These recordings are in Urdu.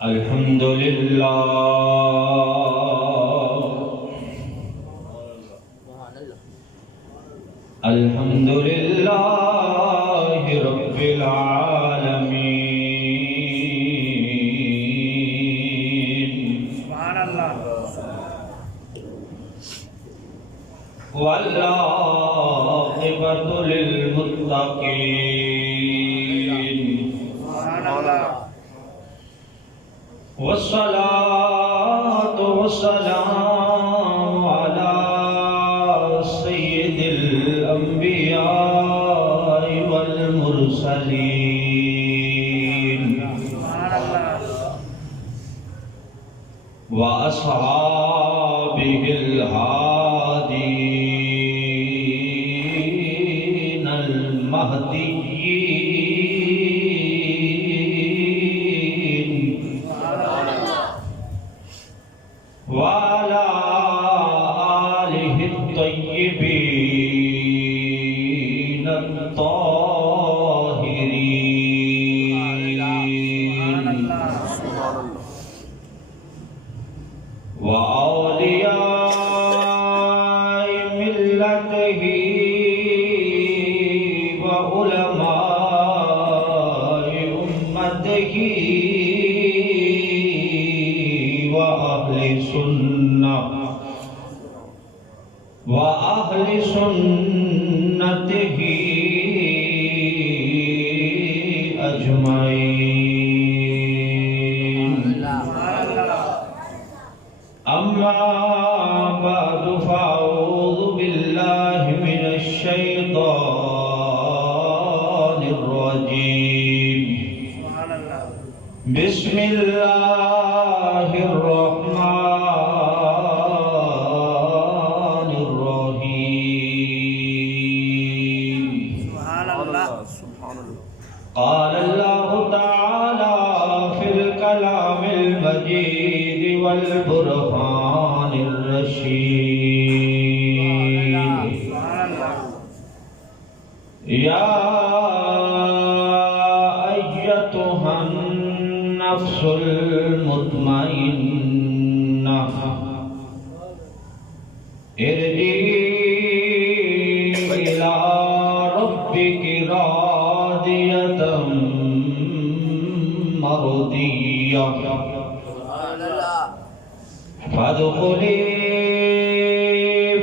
الحمد للہ الحمد للہ رب العالمین سبحان اللہ والعاقبۃ للمتقین سبحان اللہ والصلاة والسلام على سید الانبیاء والمرسلین سبحان اللہ واصحابہ الہادین المہدیین وعلى آلہ الطیبین الطاہرین وأولیاء ملتہ وعلماء امتہ وأهل سنته أجمعين أما بعد فأعوذ بالله من الشيطان الرجيم بسم الله الرحمن الرحيم قال الله تعالى في الكلام المجيد والبرهان الرشيد يا أيتها النفس المطمئنة ارجعي إلى ربك راضية مرضية فادخلي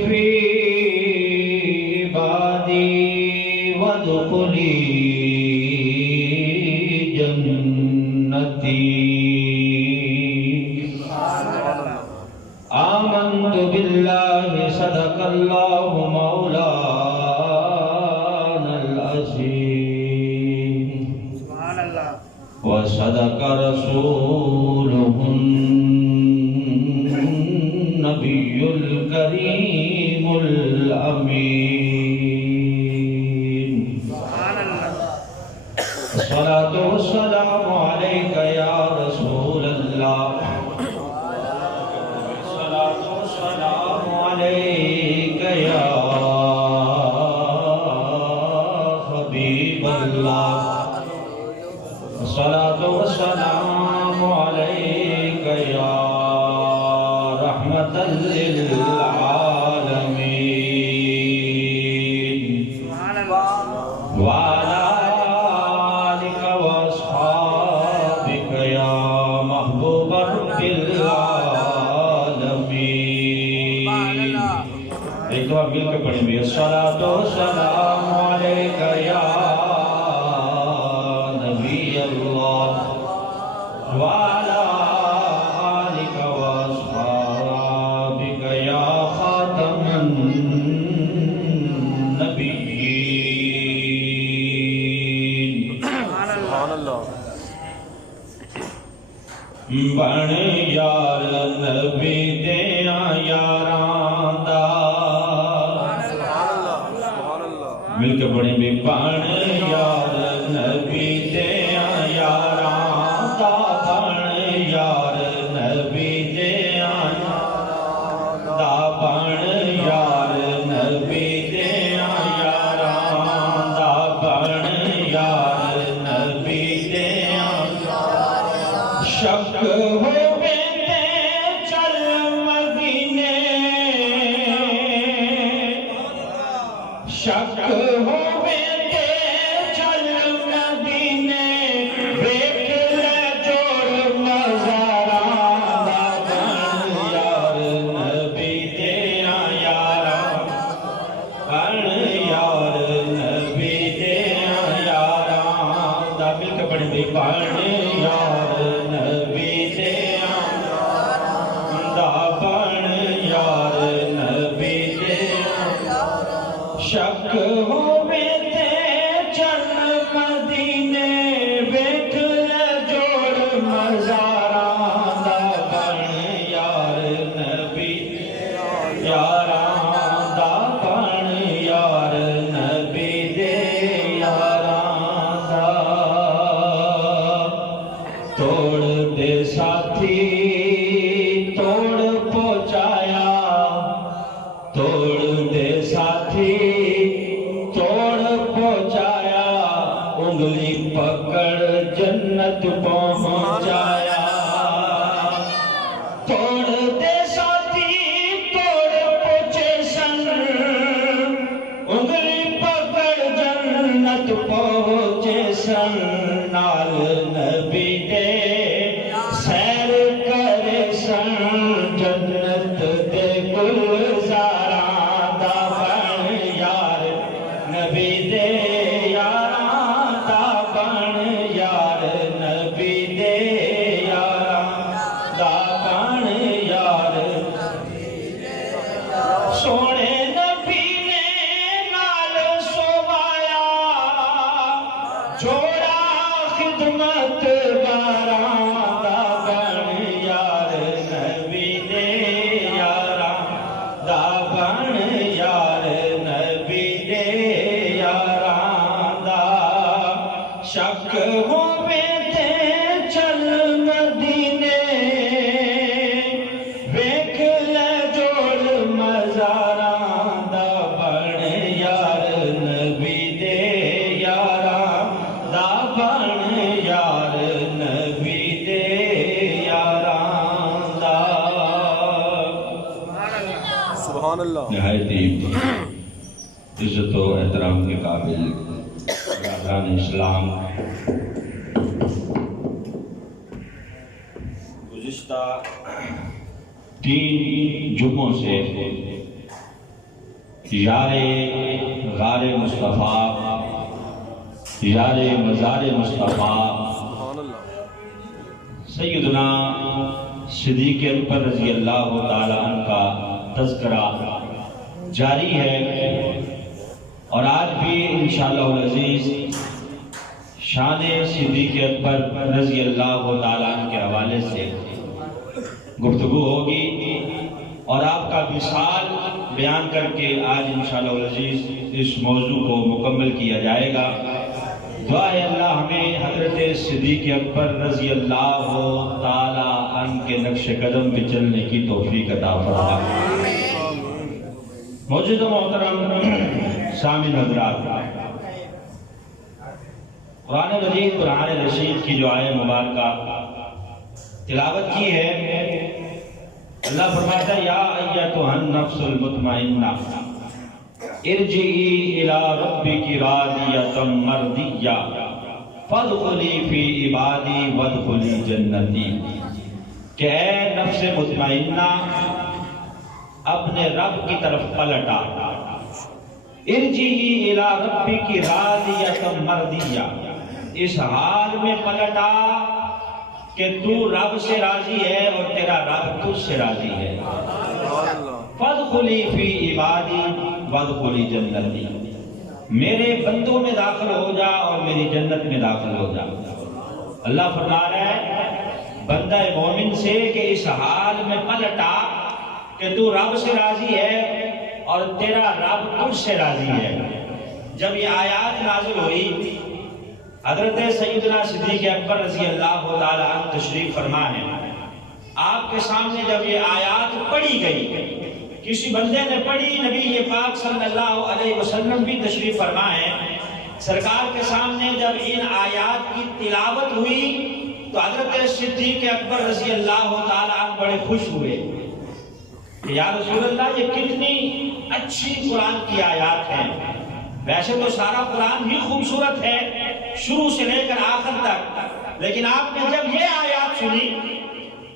في عبادي وادخلي جنتي آمنت بالله صدق الله مولانا العظيم وصدق رسوله النبي الكريم الأمين الصلاة والسلام عليك يا رسول الله الصلاة والسلام عليك يا حبيب الله الصلاة والسلام عليك يا رحمة للعالمين وعلى آلك وأصحابك يا محبوب رب العالمين ایک دفعہ مل کے پڑھیں گے الصلاة والسلام عليك يا نبی اللہ وعلى آلك وأصحابك يا خاتم النبيين بن یار نبی دیاں یاراں دا مل کے پڑھیں بھی بن یار نبی دیاں یاراں دا بن یار نبی دیاں دا بن یار نبی دیاں یاراں دا بن یار نبی دیاں شک پڑھ بھی پڑھ یار نبی دے دا پڑھ یار نبی دے شک ہووے تے چل مدینے ویکھ لے جوڑ مزاراں دا پڑھ یار نبی یاراں دا پڑھ یار نبی دے یاراں دا توڑ دے ساتھی توڑ پہنچایا توڑ دے ساتھی توڑ پہنچایا انگلی پکڑ جنت پہنچایا توڑ دے ساتھی توڑ پہنچے سن انگلی پکڑ جنت پہنچے سن نال نبی دے سیر کرے سن جنت دے گلزاراں دا بن یار نبی دے یاراں دا بن یار نبی دے یاراں دا بن یار سونے نبی نے نال سوایا جوڑا خدمت گاراں دا بن یار نبی دے یاراں دا بن یار نبی دے یاراں دا شک ہووے تے چل مدینے ویکھ لے جوڑ مزاراں دا بن یار نبی دے یاراں دا بن یار نبی دے یاراں دا سبحان اللہ نہایت ہی عزت و احترام کے قابل برادران اسلام گزشتہ 3 جمعوں سے یار غار مصطفیٰ یار مزار مصطفیٰ سبحان اللہ سیدنا صدیق اکبر رضی اللہ تعالیٰ عنہ کا تذکرہ جاری ہے اور آج بھی انشاءاللہ العزیز شان صدیق اکبر رضی اللہ تعالیٰ عنہ کے حوالے سے گفتگو ہوگی اور آپ کا مثال بیان کر کے آج انشاءاللہ العزیز اس موضوع کو مکمل کیا جائے گا دعا ہے اللہ ہمیں حضرت صدیق اکبر رضی اللہ تعالیٰ عنہ کے نقش قدم پہ چلنے کی توفیق عطا فرمائے موجود و محترم سامعین حضرات قرآن مجید قرآن رشید کی جو آیت مبارکہ تلاوت کی ہے اللہ فرماتا ہے یا ایتھا النفس المطمئنہ ارجعی الی ربک راضیۃ مرضیہ فادخلی فی عبادی وادخلی جنتی کہ اے نفس مطمئنہ اپنے رب کی طرف پلٹا ارجعی الی ربک راضیۃ مرضیہ اس حال میں پلٹا کہ تو رب سے راضی ہے اور تیرا رب تجھ سے راضی ہے فادخلی فی عبادی وادخلی جنتی میرے بندوں میں داخل ہو جا اور میری جنت میں داخل ہو جا اللہ فرما رہا ہے بندہ مومن سے کہ اس حال میں پلٹا کہ تو رب سے راضی ہے اور تیرا رب تجھ سے راضی ہے جب یہ آیات نازل ہوئی حضرت سیدنا صدیق اکبر رضی اللہ تعالیٰ عنہ تشریف فرما ہے آپ کے سامنے جب یہ آیات پڑھی گئی کسی بندے نے پڑھی نبی پاک صلی اللہ علیہ وسلم بھی تشریف فرما ہے سرکار کے سامنے جب ان آیات کی تلاوت ہوئی تو حضرت صدیق اکبر رضی اللہ تعالیٰ عنہ بڑے خوش ہوئے کہ یا رسول اللہ یہ کتنی اچھی قرآن کی آیات ہیں ویسے تو سارا قرآن ہی خوبصورت ہے شروع سے لے کر آخر تک لیکن آپ نے جب یہ آیات سنی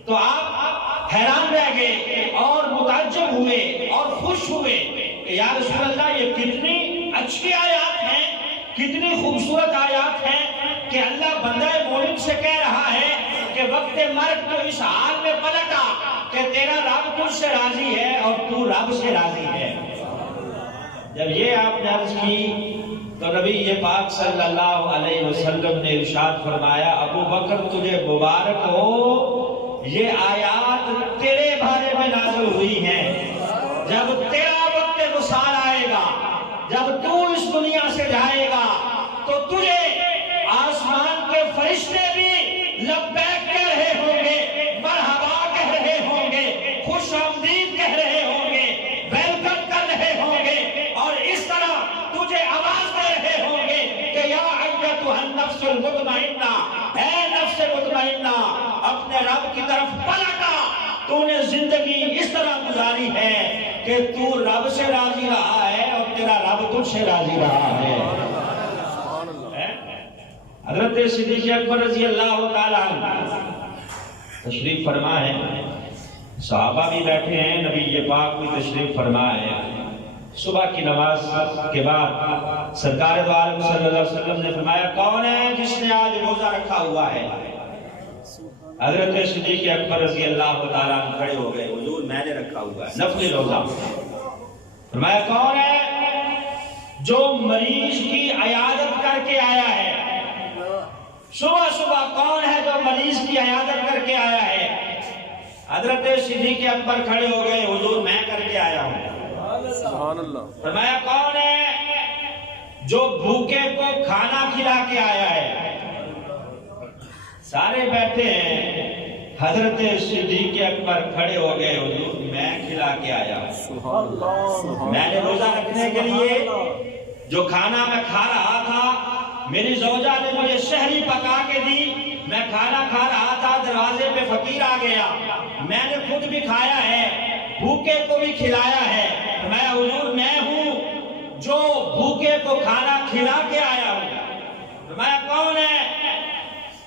تو آپ حیران رہ گئے اور متعجب ہوئے اور خوش ہوئے کہ یا رسول اللہ یہ کتنی اچھی آیات ہیں کتنی خوبصورت آیات ہیں کہ اللہ بندہ مومن سے کہہ رہا ہے کہ وقت مرگ تو اس حال میں پلٹا کہ تیرا رب تجھ سے راضی ہے اور تو رب سے راضی ہے۔ جب یہ آپ نے عرض کی تو نبی پاک صلی اللہ علیہ وسلم نے ارشاد فرمایا ابو بکر تجھے مبارک ہو، یہ آیات تیرے بارے میں نازل ہوئی ہیں۔ جب تیرا وقت وصال آئے گا، جب تو اس دنیا سے جائے گا تو تجھے آسمان کے فرشتے بھی لبیک کہہ رہے ہوں گے، مرحبا کہہ رہے ہوں گے، خوش آمدید کہہ رہے ہوں گے، ویلکم کر رہے ہوں گے، اور اس طرح تجھے آواز دے رہے ہوں گے کہ یا ایتھا النفس المطمئنہ، اے نفس مطمئنہ اپنے رب کی طرف پلٹا، تو نے زندگی اس طرح گزاری ہے کہ تو رب سے راضی رہا ہے اور تیرا رب تجھ سے راضی رہا ہے۔ حضرت صدیق اکبر رضی اللہ تعالیٰ عنہ تشریف فرما ہے، صحابہ بھی بیٹھے ہیں، نبی پاک بھی تشریف فرما ہے۔ صبح کی نماز کے بعد سرکار دو عالم صلی اللہ علیہ وسلم نے فرمایا کون ہے جس نے آج روزہ رکھا ہوا ہے؟ حضرت صدیق اکبر رضی اللہ تعالیٰ عنہ کھڑے ہو گئے، حضور میں نے رکھا ہوا ہے نفل روزہ۔ فرمایا کون ہے جو مریض کی عیادت کر کے آیا ہے؟ صبح صبح کون ہے جو مریض کی عیادت کر کے آیا ہے؟ حضرت صدیق اکبر کھڑے ہو گئے، حضور میں کر کے آیا ہوں۔ سبحان اللہ۔ فرمایا کون ہے جو بھوکے کو کھانا کھلا کے آیا ہے؟ سارے بیٹھے ہیں، حضرت صدیق اکبر کھڑے ہو گئے، حضور میں کھلا کے آیا ہوں۔ سبحان اللہ۔ میں نے روزہ رکھنے کے لیے جو کھانا میں کھا رہا تھا، میری زوجہ نے مجھے شہری پکا کے دی، میں کھانا کھا رہا تھا، دروازے پہ فقیر آ گیا، میں نے خود بھی کھایا ہے، بھوکے کو بھی کھلایا ہے۔ میں حضور میں ہوں جو بھوکے کو کھانا کھلا کے آیا ہوں۔ میں کون ہے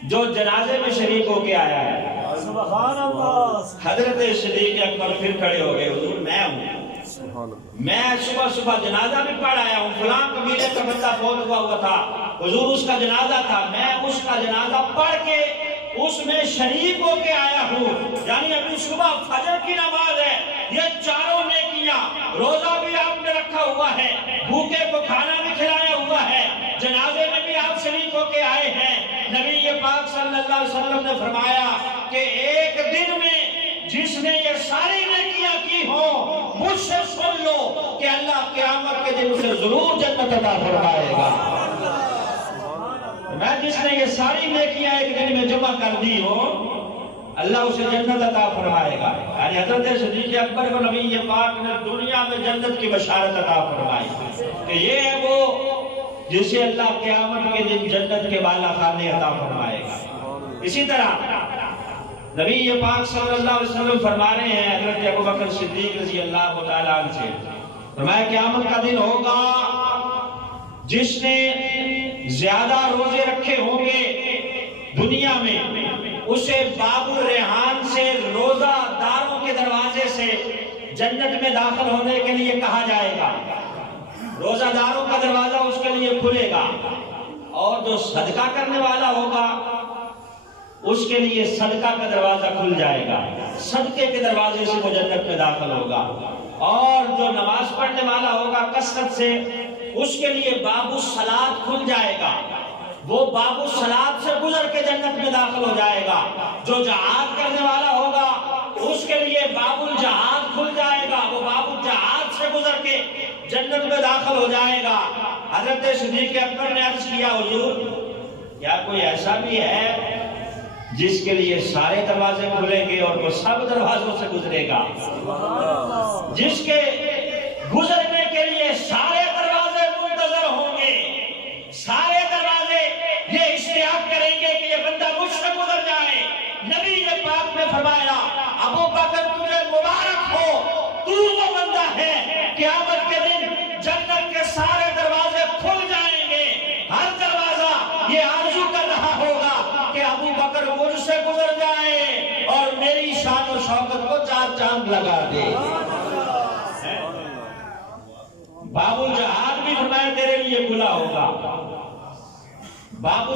جو جنازے میں شریک ہو کے آیا ہے؟ سبحان اللہ۔ حضرت صدیق اکبر پھر کھڑے ہو گئے، حضور میں ہوں، میں صبح صبح جنازہ بھی پڑھ آیا ہوں، فلاں قبیلے کا بندہ فوت ہوا تھا، حضور اس کا جنازہ تھا، میں اس کا جنازہ پڑھ کے اس میں شریک ہو کے آیا ہوں۔ یعنی ابھی صبح فجر کی نماز ہے، یہ چاروں نیکیاں، روزہ بھی آپ نے رکھا ہوا ہے، بھوکے کو کھانا بھی کھلایا ہوا ہے، جنازے میں بھی آپ شریک ہو کے آئے ہیں۔ نبی پاک صلی اللہ علیہ وسلم نے فرمایا کہ ایک دن میں جس نے یہ ساری نیکیاں کی ہوں، مجھ سے سن لو کہ اللہ قیامت کے دن اسے ضرور جنت عطا فرمائے گا۔ میں جس نے یہ ساری نیکیاں ایک دن میں جمع کر دی ہو، اللہ اسے جنت عطا فرمائے گا۔ یعنی حضرت صدیق اکبر کو نبی پاک نے دنیا میں جنت کی بشارت عطا فرمائی کہ یہ ہے وہ جسے اللہ قیامت کے دن جنت کے بالا خانے عطا فرمائے گا۔ اسی طرح نبی پاک صلی اللہ علیہ وسلم فرما رہے ہیں حضرت ابو بکر صدیق رضی اللہ تعالیٰ عنہ سے، فرمایا قیامت کا دن ہوگا جس نے زیادہ روزے رکھے ہوں گے دنیا میں، اسے باب الریحان سے روزہ داروں کے دروازے سے جنت میں داخل ہونے کے لیے کہا جائے گا۔ روزہ داروں کا دروازہ اس کے لیے کھلے گا، اور جو صدقہ کرنے والا ہوگا اس کے لیے صدقہ کا دروازہ کھل جائے گا، صدقے کے دروازے سے وہ جنت میں داخل ہوگا، اور جو نماز پڑھنے والا ہوگا کثرت سے اس کے لیے باب الصلاۃ کھل جائے گا، وہ باب الصلاۃ سے گزر کے جنت میں داخل ہو جائے گا۔ جو جہاد کرنے والا ہوگا اس کے لیے باب الجہاد کھل جائے گا، وہ باب الجہاد سے گزر کے جنت میں داخل ہو جائے گا۔ حضرت صدیق اکبر نے عرض کیا حضور کیا کوئی ایسا بھی ہے جس کے لیے سارے دروازے کھلیں گے اور وہ سب دروازوں سے گزرے گا؟ جس کے گزرنے کے لیے سارے دروازے منتظر ہوں گے، سارے دروازے یہ اشتیاق کریں گے کہ یہ بندہ مجھ سے گزر جائے۔ نبی پاک نے فرمایا ابو بکر تجھے مبارک ہو، تو وہ بندہ ہے قیامت کے دن جنت کے سارے دروازے کھل جائیں گے، ہر دروازہ یہ آرزو کر رہا ہوگا کہ ابو بکر مجھ سے گزر جائے اور میری شان و شوکت کو چار چاند لگا دے۔ باب الجہاد بھی فرمایا تیرے لیے کھلا ہوگا،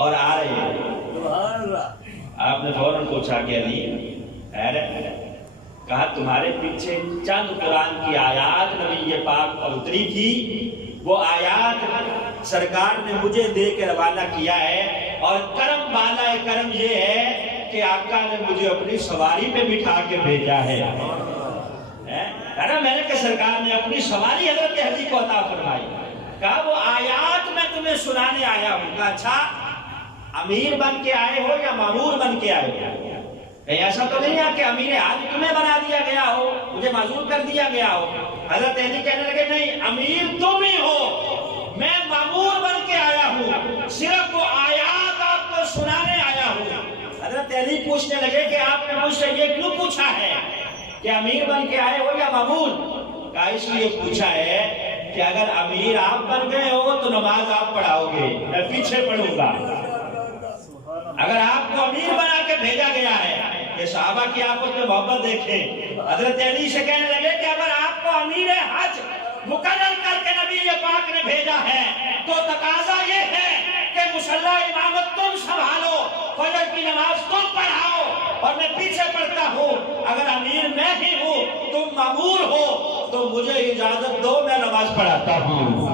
اور آ رہے ہیں. آپ نے فوراً پوچھا کہ علی کہا تمہارے پیچھے چند قرآن کی آیات نبی پاک پر اتری تھی، وہ آیات سرکار نے مجھے دے کے روانہ کیا ہے، اور کرم بالا کرم یہ ہے کہ آقا نے مجھے اپنی سواری پہ بٹھا کے بھیجا ہے. میں نے کہ سرکار نے اپنی سواری حضرت علی کو عطا فرمائی. کہا وہ آیات میں تمہیں سنانے آیا ہوں. کہا اچھا امیر بن کے آئے ہو یا مامور بن کے آئے ہو؟ ایسا تو نہیں ہے کہ امیر حاج تمہیں بنا دیا گیا ہو، مجھے معذور کر دیا گیا ہو. حضرت علی کہنے لگے نہیں، امیر تم ہی ہو، میں مامور بن کے آیا ہوں، صرف وہ آیات آپ کو سنانے آیا ہوں. حضرت علی پوچھنے لگے کہ آپ نے مجھ سے یہ کیوں پوچھا ہے کہ امیر بن کے آئے ہو یا مامور؟ کہا اس لیے پوچھا ہے کہ اگر امیر آپ بن گئے ہو تو نماز آپ پڑھاؤ گے، میں پیچھے پڑھوں گا. اگر آپ کو امیر بنا کے بھیجا گیا ہے، یہ صحابہ کی آپس میں محبت دیکھیں. حضرت علی سے کہنے لگے کہ اگر آپ کو امیر حج مقرر کر کے نبی پاک نے بھیجا ہے تو تقاضا یہ ہے کہ مصلی امامت تم سنبھالو، فجر کی نماز تم پڑھاؤ اور میں پیچھے پڑھتا ہوں. اگر امیر میں ہی ہوں، تم مامور ہو، تو مجھے اجازت دو، میں نماز پڑھاتا ہوں.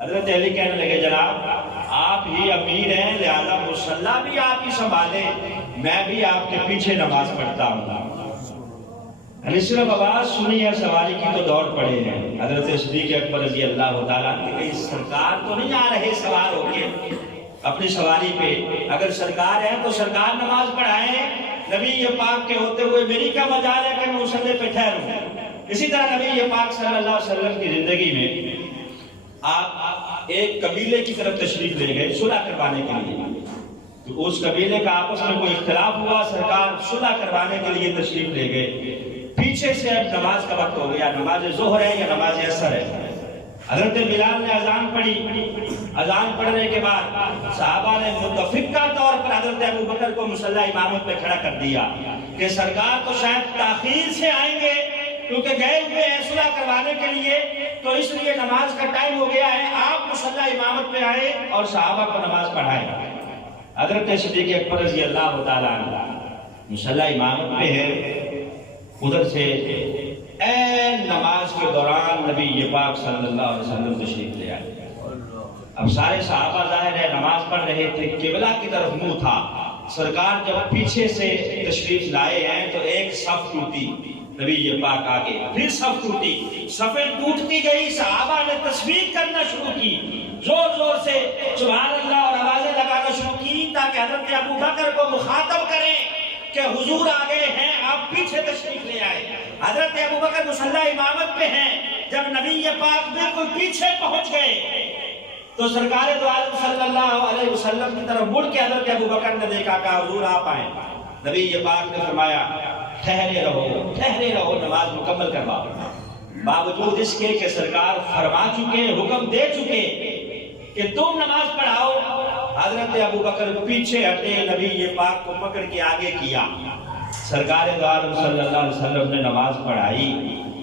حضرت علی کہنے لگے جناب آپ ہی امیر ہیں، لہذا مصلی بھی آپ ہی سنبھالیں، میں بھی آپ کے پیچھے نماز پڑھتا ہوں. علی صرف آواز سنی ہے سواری کی تو دوڑ پڑے ہیں. حضرت صدیق اکبر رضی اللہ تعالیٰ کہ کہیں سرکار تو نہیں آ رہے سوار ہو کے اپنی سواری پہ؟ اگر سرکار ہے تو سرکار نماز پڑھائیں. نبی پاک کے ہوتے ہوئے میری کیا مجال ہے کہ میں مصلی پہ ٹھہروں؟ اسی طرح نبی پاک صلی اللہ علیہ وسلم کی زندگی میں آپ ایک قبیلے کی طرف تشریف لے گئے صلح کروانے کے لیے. تو اس قبیلے کا آپس میں کوئی اختلاف ہوا، سرکار صلح کروانے کے لیے تشریف لے گئے. پیچھے سے اب نماز کا وقت ہو گیا، نماز ظہر ہے یا نماز عصر ہے. حضرت بلال نے اذان پڑھی. اذان پڑھنے کے بعد صحابہ نے متفقہ طور پر حضرت ابو بکر کو مصلی امامت پہ کھڑا کر دیا کہ سرکار تو شاید تاخیر سے آئیں گے کیونکہ گئے ہوئے ہیں صلح کروانے کے لیے، تو اس لیے نماز کا ٹائم ہو گیا ہے، آپ مصلی امامت پہ آئے اور صحابہ کو نماز پڑھائیں. حضرت صدیق اکبر رضی اللہ تعالیٰ عنہ مصلی امامت پہ ہے. ادھر سے این نماز کے دوران نبی پاک صلی اللہ علیہ وسلم تشریف لے آئے. اب سارے صحابہ ظاہر ہے نماز پڑھ رہے تھے، قبلہ کی طرف منہ تھا. سرکار جب پیچھے سے تشریف لائے ہیں تو ایک صف ٹوٹی، نبی پاک آگے، پھر صف ٹوٹی، صفیں ٹوٹتی گئی. صحابہ نے تسبیح کرنا شروع کی، زور زور سے سبحان اللہ اور آوازیں لگانا شروع کی تاکہ حضرت ابو بکر کو مخاطب کریں کہ حضور آ گئے ہیں، آپ پیچھے تشریف لے آئے. حضرت ابو بکر مصلی امامت پہ ہیں. جب نبی پاک بالکل پیچھے پہنچ گئے تو سرکار دو عالم صلی اللہ علیہ وسلم کی طرف مڑ کے حضرت ابو بکر نے دیکھا کہ حضور آپ آئیں. نبی پاک نے فرمایا ٹھہرے رہو، نماز مکمل کرواؤ. باوجود اس کے کہ سرکار فرما چکے، حکم دے چکے کہ تم نماز پڑھاؤ، حضرت ابو بکر پیچھے ہٹے، نبی پاک کو پکڑ کے آگے کیا. سرکار دو عالم صلی اللہ علیہ وسلم نے نماز پڑھائی.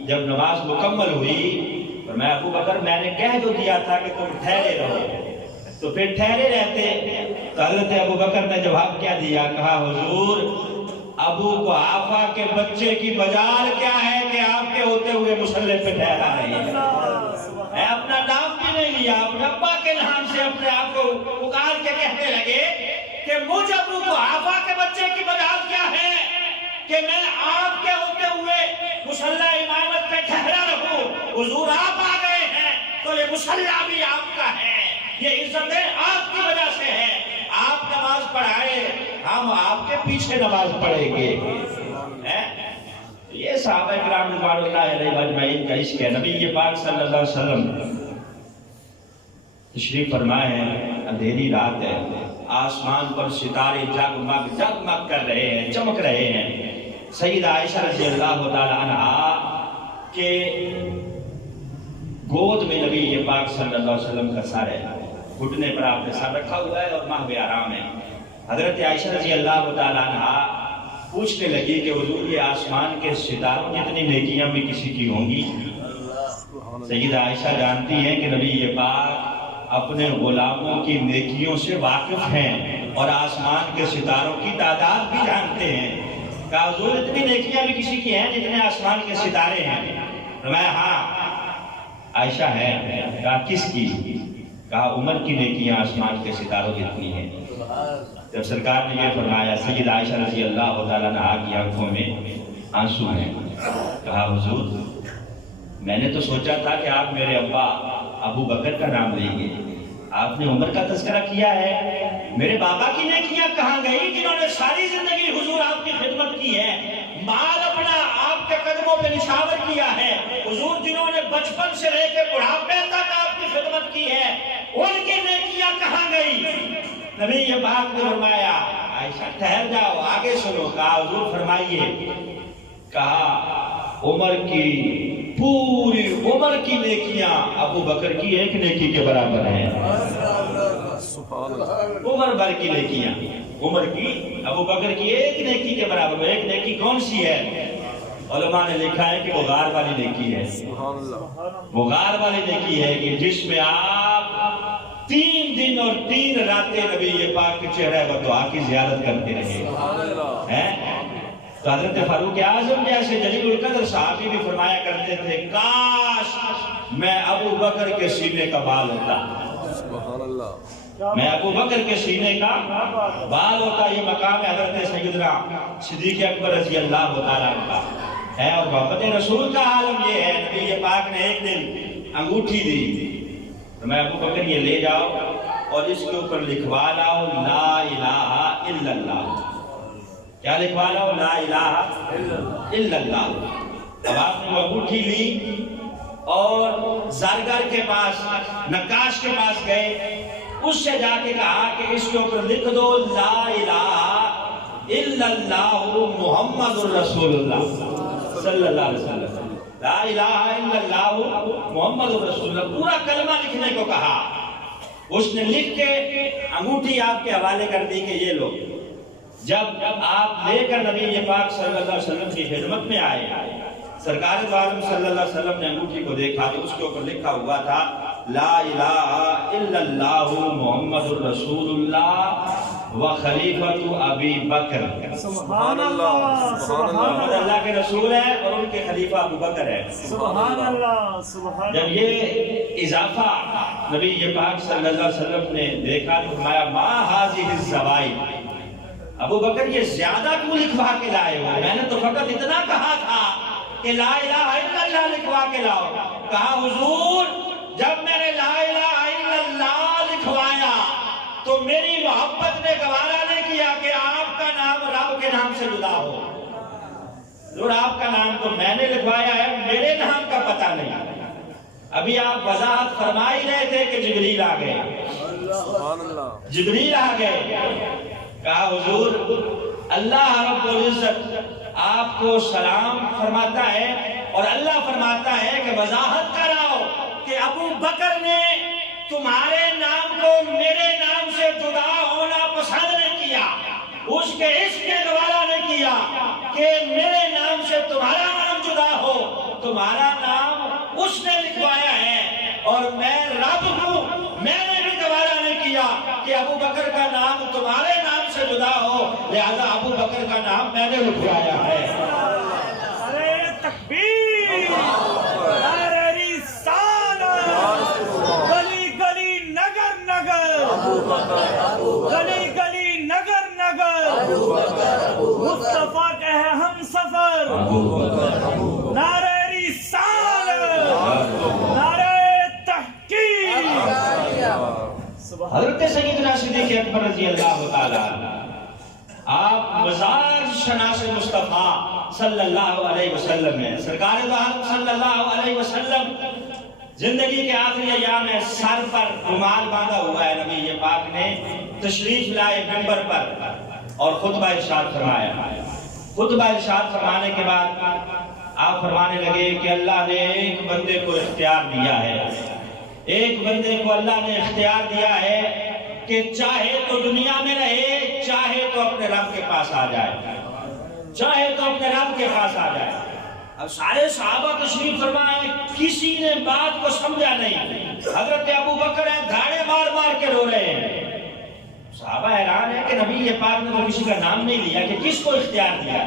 جب نماز مکمل ہوئی تو میں ابو بکر میں نے کہہ جو دیا تھا کہ تم ٹھہرے رہو، تو پھر ٹھہرے رہتے. تو حضرت ابو بکر نے جواب کیا دیا؟ کہا حضور ابو کو آفا کے بچے کی مجال کیا ہے کہ آپ کے ہوتے ہوئے مصلی پہ ٹھہرا رہی ہے. میں اپنا نام بھی نہیں لیا، اپنے ابا کے نام سے اپنے آپ کو پکار کے کہنے لگے کہ مجھ ابو کو آفا کے بچے کی مجال کیا ہے کہ میں آپ کے ہوتے ہوئے مصلی امامت پہ ٹھہرا رہوں. حضور آپ آ گئے ہیں تو یہ مصلی بھی آپ کا ہے، یہ عزتیں آپ کی وجہ سے ہے. آپ نماز پڑھائے، ہم آپ کے پیچھے نماز پڑھیں گے. یہ صحابہ کرام رضوان اللہ علیہ اجمعین کا عشق ہے. نبی پاک صلی اللہ علیہ وسلم تشریف فرمائے ہیں، اندھیری رات ہے، آسمان پر ستارے جگمگ کر رہے ہیں، چمک رہے ہیں. سیدہ عائشہ رضی اللہ تعالی عنہا کے گود میں نبی پاک صلی اللہ علیہ وسلم کا سر ہے، گھٹنے پر آپ نے سر رکھا ہوا ہے اور ماہو آرام ہے. حضرت عائشہ رضی اللہ تعالی عنہا پوچھنے لگی کہ حضور یہ آسمان کے ستاروں جتنی نیکیاں بھی کسی کی ہوں گی؟ سیدہ عائشہ جانتی ہیں کہ نبی پاک اپنے غلاموں کی نیکیوں سے واقف ہیں اور آسمان کے ستاروں کی تعداد بھی جانتے ہیں۔ کہا حضور اتنی نیکیاں بھی کسی کی ہیں جتنے آسمان کے ستارے ہیں؟ فرمایا ہاں عائشہ ہے۔ کہا کس کی؟ کہا عمر کی نیکیاں آسمان کے ستاروں جتنی ہیں۔ جب سرکار نے یہ فرمایا سید عائشہ رضی اللہ تعالیٰ عنہا کی آنکھوں میں آنسو ہیں۔ کہا حضور میں نے تو سوچا تھا کہ آپ میرے ابا ابو بکر کا نام لیں گے، آپ نے عمر کا تذکرہ کیا ہے۔ میرے بابا کی نیکیاں کہاں گئی جنہوں نے ساری زندگی حضور آپ کی خدمت کی ہے، مال اپنا آپ کے قدموں پہ نشاور کیا ہے، حضور جنہوں نے بچپن سے لے کے بڑھاپے تک آپ کی خدمت کی ہے، ان کی نیکیاں کہاں گئی؟ نبی یہ بات نے فرمایا عائشہ ٹھہر جاؤ آگے سنو۔ کہا حضور فرمائیے۔ کہا عمر کی پوری عمر کی نیکیاں ابو بکر کی ایک نیکی کے برابر ہیں۔ عمر بھر کی نیکیاں عمر کی ابو بکر کی ایک نیکی کے برابر۔ ایک نیکی کون سی ہے؟ علماء نے لکھا ہے کہ وہ غار والی نیکی ہے۔ وہ غار والی نیکی ہے کہ جس میں آپ 3 دن اور 3 راتیں نبی پاک کے چہرہ بدعا کی زیارت کرتے رہے ہیں۔ تو حضرت فاروق اعظم جیسے جلیل القدر صحابی بھی فرمایا کرتے تھے کاش میں ابو بکر کے سینے کا بال ہوتا، میں ابو بکر کے سینے کا بال ہوتا۔ یہ مقام حضرت سیدنا صدیق اکبر رضی اللہ تعالیٰ عنہ ہے۔ اور محبت رسول کا عالم یہ ہے، نبی پاک نے ایک دن انگوٹھی دی، تو میں ابو بکر یہ لے جاؤ اور اس کے اوپر لکھوا لاؤ لا الہ الا اللہ۔ کیا لکھوا لاؤ؟ لا الہ الا اللہ۔ اب آپ نے وہ انگوٹھی لی اور زرگر کے پاس نقاش کے پاس گئے، اس سے جا کے کہا کہ اس کے اوپر لکھ دو لا الہ الا اللہ محمد الرسول اللہ صلی اللہ علیہ وسلم۔ لا الہ الا اللہ محمد الرسول اللہ، پورا کلمہ لکھنے کو کہا۔ اس نے لکھ کے انگوٹھی آپ کے حوالے کر دی کہ یہ لو۔ جب آپ لے کر نبی پاک صلی اللہ علیہ وسلم کی خدمت میں آئے، سرکار دو عالم صلی اللہ علیہ وسلم نے انگوٹھی کو دیکھا تو اس کے اوپر لکھا ہوا تھا لا الہ الا اللہ محمد الرسول اللہ و خلیفۃ ابی بکر۔ سبحان اللہ، سبحان محمد اللہ کے رسول ہے اور ان کے خلیفہ ابو بکر ہے۔ سبحان اللہ، سبحان جب یہ اضافہ نبی پاک صلی اللہ علیہ وسلم نے دیکھا تو فرمایا ما هذه الزوائد، ابو بکر یہ زیادہ کیوں لکھوا کے لائے ہو؟ میں نے تو فقط اتنا کہا تھا کہ لا الہ الا اللہ لکھوا کے لاؤ۔ کہا حضور جب میں نے لا الہ الا اللہ لکھوایا تو میری محبت نے گوارا نہیں کیا کہ آپ کا نام رب کے نام سے جدا ہو۔ حضور آپ کا نام تو میں نے لکھوایا ہے، میرے نام کا پتہ نہیں۔ ابھی آپ وضاحت فرما ہی رہے تھے کہ جبریل آ گئے، جبریل آ گئے۔ کہا حضور اللہ رب العزت آپ کو سلام فرماتا ہے اور اللہ فرماتا ہے کہ وضاحت کراؤ کہ ابو بکر نے تمہارے نام کو میرے نام سے جدا ہونا پسند نہیں کیا، اس کے عشق نے گوارا نہیں کیا کہ میرے نام سے تمہارا نام جدا ہو۔ تمہارا نام اس نے لکھوایا ہے اور میں رب ہوں، میں نے بھی گوارا نہیں کیا کہ ابو بکر کا نام تمہارے نام سے جدا ہو، لہذا ابو بکر کا نام میں نے لکھوایا ہے۔ ارے تکبیر، نعرہ رسالت، گلی گلی نگر نگر، گلی گلی نگر نگر، مصطفیٰ کے ہیں ہم سفر، نعرہ رسالت، نعرہ تحقیق۔ حضرت سیدنا صدیق اکبر رضی اللہ تعالیٰ آپ مزاج شناس مصطفیٰ صلی اللہ علیہ وسلم ہیں۔ سرکار دو عالم صلی اللہ علیہ وسلم زندگی کے آخری ایام میں سر پر رومال باندھا ہوا ہے، نبی پاک نے تشریف لائے منبر پر اور خطبہ ارشاد فرمایا۔ خطبہ ارشاد فرمانے کے بعد آپ فرمانے لگے کہ اللہ نے ایک بندے کو اختیار دیا ہے، ایک بندے کو اللہ نے اختیار دیا ہے کہ چاہے تو دنیا میں رہے، چاہے تو اپنے رب کے پاس آ جائے، چاہے تو اپنے رب کے پاس آ جائے۔ اب سارے صحابہ تشریف فرمائے، کسی نے بات کو سمجھا نہیں۔ حضرت ابو بکر ہیں، دھاڑے تھپڑے مار مار کے رو رہے ہیں۔ صحابہ حیران ہے کہ نبی پاک نے تو کسی کا نام نہیں لیا کہ کس کو اختیار دیا،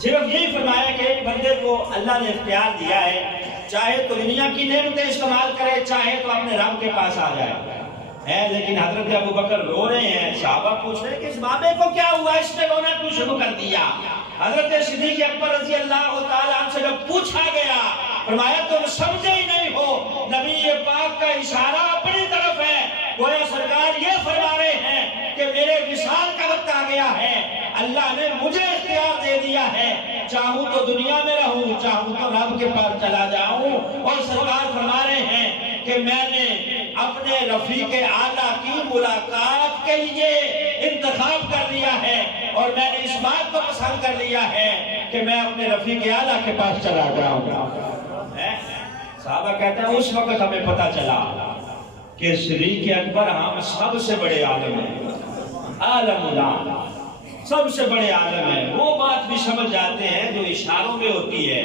صرف یہی فرمایا کہ ایک بندے کو اللہ نے اختیار دیا ہے، چاہے تو دنیا کی نعمتیں استعمال کرے، چاہے تو اپنے رب کے پاس آ جائے۔ لیکن حضرت ابو بکر رو رہے ہیں، صحابہ پوچھ رہے ہیں کہ اس بابے کو کیا ہوا، اس نے رونا کیوں شروع کر دیا؟ حضرت صدیق اکبر رضی اللہ تعالیٰ عنہ سے جب پوچھا گیا، فرمایا تم سمجھے ہی نہیں ہو، نبی پاک کا اشارہ اپنی طرف ہے، گویا سرکار یہ فرما رہے ہیں کہ میرے وصال کا وقت آ گیا ہے، اللہ نے مجھے اختیار دے دیا ہے، چاہوں تو دنیا میں رہوں، چاہوں تو رب کے پاس چلا جاؤں۔ اور سرکار فرما رہے ہیں کہ میں نے اپنے رفیق اعلیٰ کی ملاقات کے لیے انتخاب کر لیا ہے، اور میں نے اس بات کو پسند کر لیا ہے کہ میں اپنے رفیق اعلیٰ کے پاس چلا جاؤں۔ صحابہ کہتے ہیں اس وقت ہمیں پتہ چلا کہ صدیق اکبر ہم سب سے بڑے عالم ہیں، عالم اللہ، سب سے بڑے عالم ہیں۔ وہ بات بھی سمجھ جاتے ہیں جو اشاروں میں ہوتی ہے،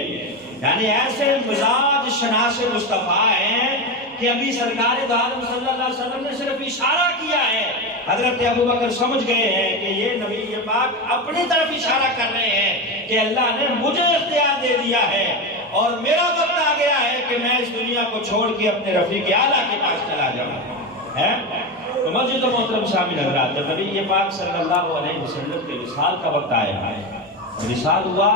یعنی ایسے مزاج شناس مصطفیٰ ہیں کہ ابھی سرکار دو عالم صلی اللہ علیہ وسلم نے صرف اشارہ کیا ہے، حضرت ابو بکر سمجھ گئے ہیں کہ یہ نبی پاک اپنی طرف اشارہ کر رہے ہیں کہ اللہ نے مجھے اختیار دے دیا ہے، اور میرا وقت آ گیا ہے کہ میں اس دنیا کو چھوڑ کے اپنے رفیق اعلیٰ کے پاس چلا جاؤں۔ تو مسجد محترم شامل حضرات، جب نبی پاک صلی اللہ علیہ وسلم کے وصال کا وقت آیا، وصال ہوا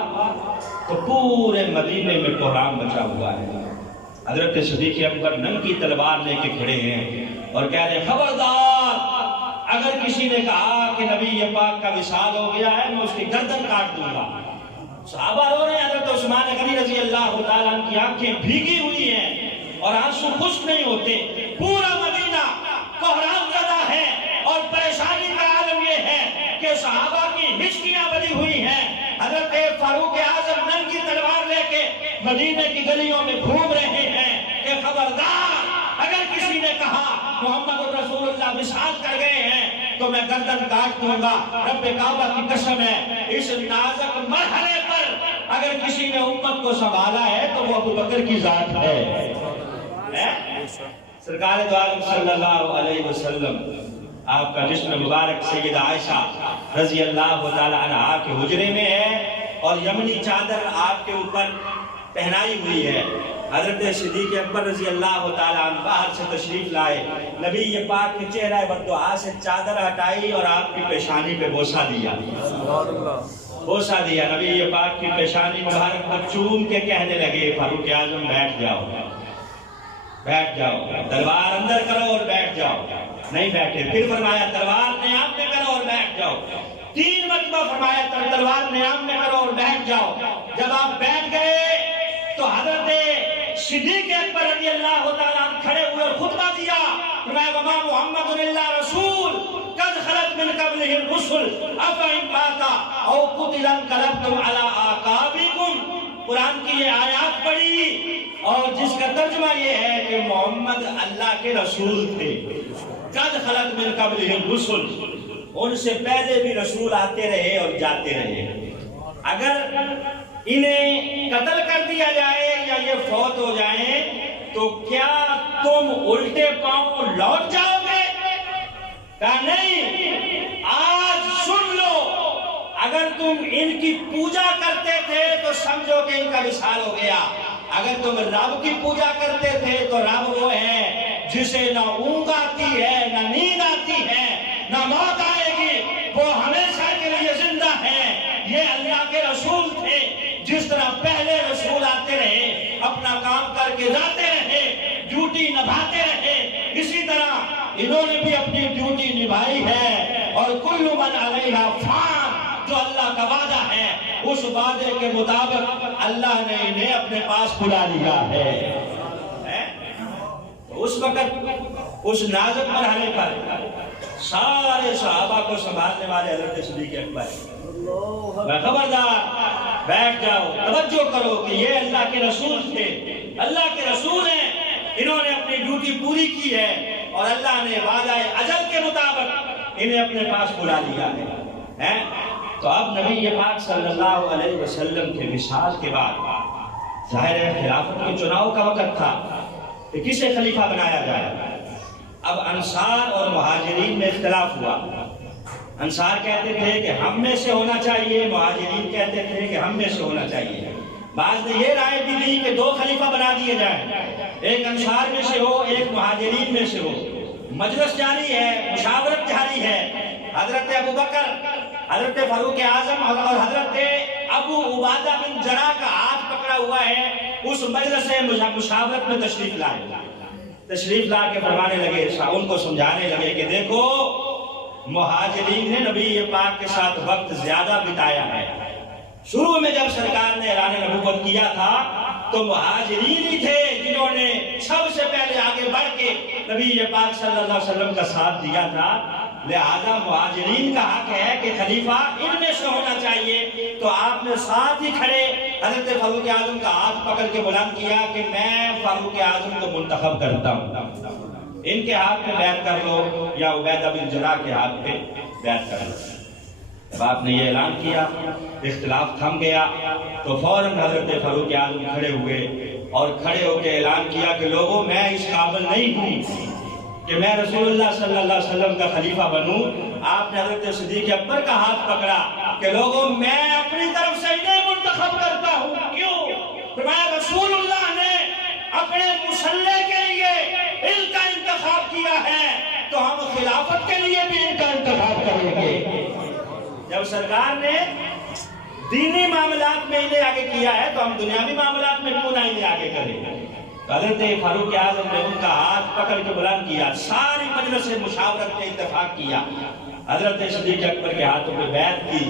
تو پورے مدینے میں کوہرام مچا ہوا ہے۔ حضرت صدیق اکبر ننگی تلوار لے کے کھڑے ہیں اور کہہ رہے ہیں خبردار، اگر کسی نے کہا کہ نبی پاک کا وصال ہو گیا ہے میں اس کی گردن کاٹ دوں گا۔ صحابہ رو رہے ہیں، حضرت عثمان غنی رضی اللہ تعالیٰ عنہ کی آنکھیں بھیگی ہوئی ہیں اور آنسو خشک نہیں ہوتے، پورا مدینہ کوہرام زدہ ہے، اور پریشانی کا عالم یہ ہے کہ صحابہ کی ہچکیاں بنی ہوئی ہیں۔ حضرت فاروق اعظم ننگی تلوار لے کے مدینہ کی گلیوں میں گھوم رہے ہیں کہ خبردار، اگر کسی نے کہا محمد رسول اللہ وصال کر گئے ہیں تو میں گردن کاٹ دوں گا۔ رب کعبہ کی قسم ہے، اس نازک مرحلے پر اگر کسی نے امت کو سنبھالا ہے تو وہ ابو بکر کی ذات ہے۔ سرکار دو عالم صلی اللہ علیہ وسلم، آپ کا جسم مبارک سیدہ عائشہ رضی اللہ تعالی عنہا کے حجرے میں ہے، اور یمنی چادر آپ کے اوپر پہنائی ہوئی ہے۔ حضرت صدیق اکبر رضی اللہ تعالی عنہ باہر سے تشریف لائے، نبی پاک کے چہرہ بددعا سے چادر ہٹائی اور آپ کی پیشانی پہ بوسہ دیا، بوسہ دیا۔ نبی پاک کی پیشانی مبارک پر چوم کے کہنے لگے فاروق اعظم بیٹھ جاؤ، بیٹھ جاؤ، تلوار اندر کرو اور بیٹھ جاؤ۔ نہیں بیٹھے، پھر فرمایا تلوار نیام میں کرو اور بیٹھ جاؤ۔ 3 مرتبہ فرمایا تلوار نیام میں کرو اور بیٹھ جاؤ۔ جب آپ بیٹھ گئے تو حضرت صدیق اکبر رضی اللہ تعالیٰ عنہ کھڑے ہوئے اور خطبہ دیا، فرمایا وما محمد الا رسول قد خلت من قبلہ الرسل افإن مات او قتل انقلبتم علی اعقابکم۔ قرآن کی یہ آیات پڑھی اور جس کا ترجمہ یہ ہے کہ محمد اللہ کے رسول تھے، قد خلت من قبلہ الرسل، ان سے پہلے بھی رسول آتے رہے اور جاتے رہے، اگر انہیں قتل کر دیا جائے یا یہ فوت ہو جائیں تو کیا تم الٹے پاؤں لوٹ جاؤ گے؟ کہا نہیں، آج سن لو، اگر تم ان کی پوجا کرتے تھے تو سمجھو کہ ان کا وصال ہو گیا، اگر تم رب کی پوجا کرتے تھے تو رب وہ ہے جسے نہ اونگ آتی ہے، نہ نیند آتی ہے، نہ موت آئے گی، وہ ہمیشہ کے لیے زندہ ہے۔ یہ اللہ کے رسول تھے، جس طرح پہلے رسول آتے رہے، اپنا کام کر کے جاتے رہے، ڈیوٹی نبھاتے رہے، اسی طرح انہوں نے بھی اپنی ڈیوٹی نبھائی ہے، اور کل من علیہا فان، جو اللہ کا وعدہ ہے اس وعدے کے مطابق اللہ نے انہیں اپنے پاس بلا لیا ہے۔ اس وقت اس نازک مرحلے پر سارے صحابہ کو سنبھالنے والے حضرت صدیق اکبر، خبردار بیٹھ جاؤ، توجہ کرو کہ یہ اللہ کے رسول تھے، اللہ کے رسول ہیں، انہوں نے اپنی ڈیوٹی پوری کی ہے اور اللہ نے وعدہ اجل کے مطابق انہیں اپنے پاس بلا لیا ہے۔ تو اب نبی پاک صلی اللہ علیہ وسلم کے وصال کے بعد ظاہر ہے خلافت کے چناؤ کا وقت تھا کہ کسے خلیفہ بنایا جائے۔ اب انصار اور مہاجرین میں اختلاف ہوا. انصار کہتے تھے کہ ہم میں سے ہونا چاہیے، مہاجرین کہتے تھے کہ ہم میں سے ہونا چاہیے. بعض نے یہ رائے بھی دی کہ 2 خلیفہ بنا دیے جائیں، ایک انصار میں سے ہو، ایک مہاجرین میں سے ہو. مجلس جاری ہے، مشاورت جاری ہے. حضرت ابو بکر، حضرت فاروق اعظم اور حضرت ابو عبادہ بن جراح کا ہاتھ پکڑا ہوا ہے. اس مجلس مشاورت میں تشریف لا کے فرمانے لگے، ان کو سمجھانے لگے کہ دیکھو مہاجرین نے نبی پاک کے ساتھ وقت زیادہ بتایا ہے. شروع میں جب سرکار نے اعلان نبوت کیا تھا تو مہاجرین ہی تھے جنہوں نے سب سے پہلے آگے بڑھ کے نبی پاک صلی اللہ علیہ وسلم کا ساتھ دیا تھا. لہذا مہاجرین کا حق ہے کہ خلیفہ ان میں سے ہونا چاہیے. تو آپ نے ساتھ ہی کھڑے حضرت فاروق اعظم کا ہاتھ پکڑ کے بلند کیا کہ میں فاروق اعظم کو منتخب کرتا ہوں، ان کے ہاتھ پہ بیعت کر لو یا عبیدہ بن جراح کے ہاتھ پہ بیعت کر لو. جب آپ نے یہ اعلان کیا، اختلاف تھم گیا تو فوراً حضرت فاروق اعظم کھڑے ہوئے اور کھڑے ہو کے اعلان کیا کہ لوگوں میں اس قابل نہیں ہوں کہ میں رسول اللہ صلی اللہ علیہ وسلم کا خلیفہ بنوں. آپ نے حضرت صدیق اکبر کا ہاتھ پکڑا کہ لوگوں میں اپنی طرف سے انہیں منتخب کرتا ہوں. کیوں؟ فرمایا رسول اللہ نے اپنے مسلح کے لیے ان کا انتخاب کیا ہے تو ہم خلافت کے لیے بھی ان کا انتخاب کریں گے. جب سرکار نے دینی معاملات میں انہیں آگے کیا ہے تو ہم دنیاوی معاملات میں کیوں نہ انہیں آگے کریں. حضرت فاروق اعظم نے ان کا ہاتھ پکڑ کے بلند کیا، ساری مجلس مشاورت نے اتفاق کیا، حضرت صدیق اکبر کے ہاتھوں پہ بیعت کی.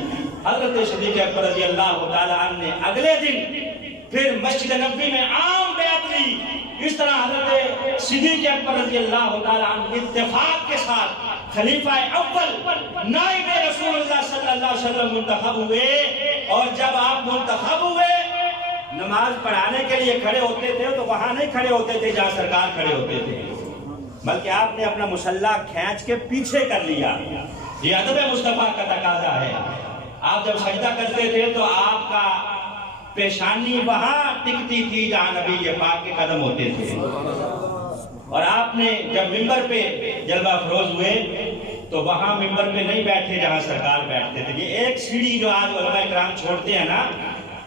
حضرت صدیق اکبر رضی اللہ تعالیٰ عنہ نے اگلے دن پھر مسجد نبوی میں عام بیعت لی. اس طرح حضرت صدیق اکبر رضی اللہ تعالیٰ عنہ اتفاق کے ساتھ خلیفہ اول نائب رسول اللہ صلی اللہ علیہ وسلم منتخب ہوئے. اور جب آپ منتخب ہوئے نماز پڑھانے کے لیے کھڑے ہوتے تھے تو وہاں نہیں کھڑے ہوتے تھے جہاں سرکار کھڑے ہوتے تھے، بلکہ آپ نے اپنا مسلح کھینچ کے پیچھے کر لیا. یہ ادب مصطفیٰ کا تقاضا ہے. آپ جب سجدہ کرتے تھے تو آپ کا پیشانی وہاں ٹکتی تھی جہاں نبی پاک کے قدم ہوتے تھے. اور آپ نے جب ممبر پہ جلوہ افروز ہوئے تو وہاں ممبر پہ نہیں بیٹھے جہاں سرکار بیٹھتے تھے. یہ ایک سیڑھی جو آج علماء کرام چھوڑتے ہیں نا،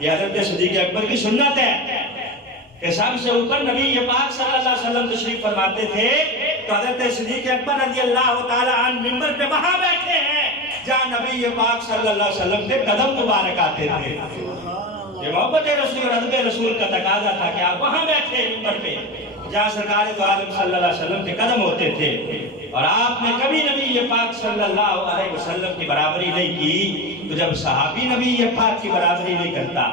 یہ حضرت صدیق اکبر کی سنت ہے کہ سب سے اوپر نبی پاک صلی اللہ علیہ وسلم تشریف فرماتے تھے تو حضرت صدیق اکبر رضی اللہ تعالیٰ عنہ ممبر پہ وہاں بیٹھے ہیں جہاں نبی پاک صلی اللہ علیہ وسلم کے قدم مبارک آتے تھے. یہ محبت رسول اور ادب رسول کا تقاضا تھا کہ آپ وہاں بیٹھے ممبر پہ جہاں سرکار دو عالم صلی اللہ علیہ وسلم کے قدم ہوتے تھے. اور آپ نے کبھی نبی پاک صلی اللہ علیہ وسلم کی برابری نہیں کی. تو جب صحابی نبی پاک کی برابری نہیں کرتا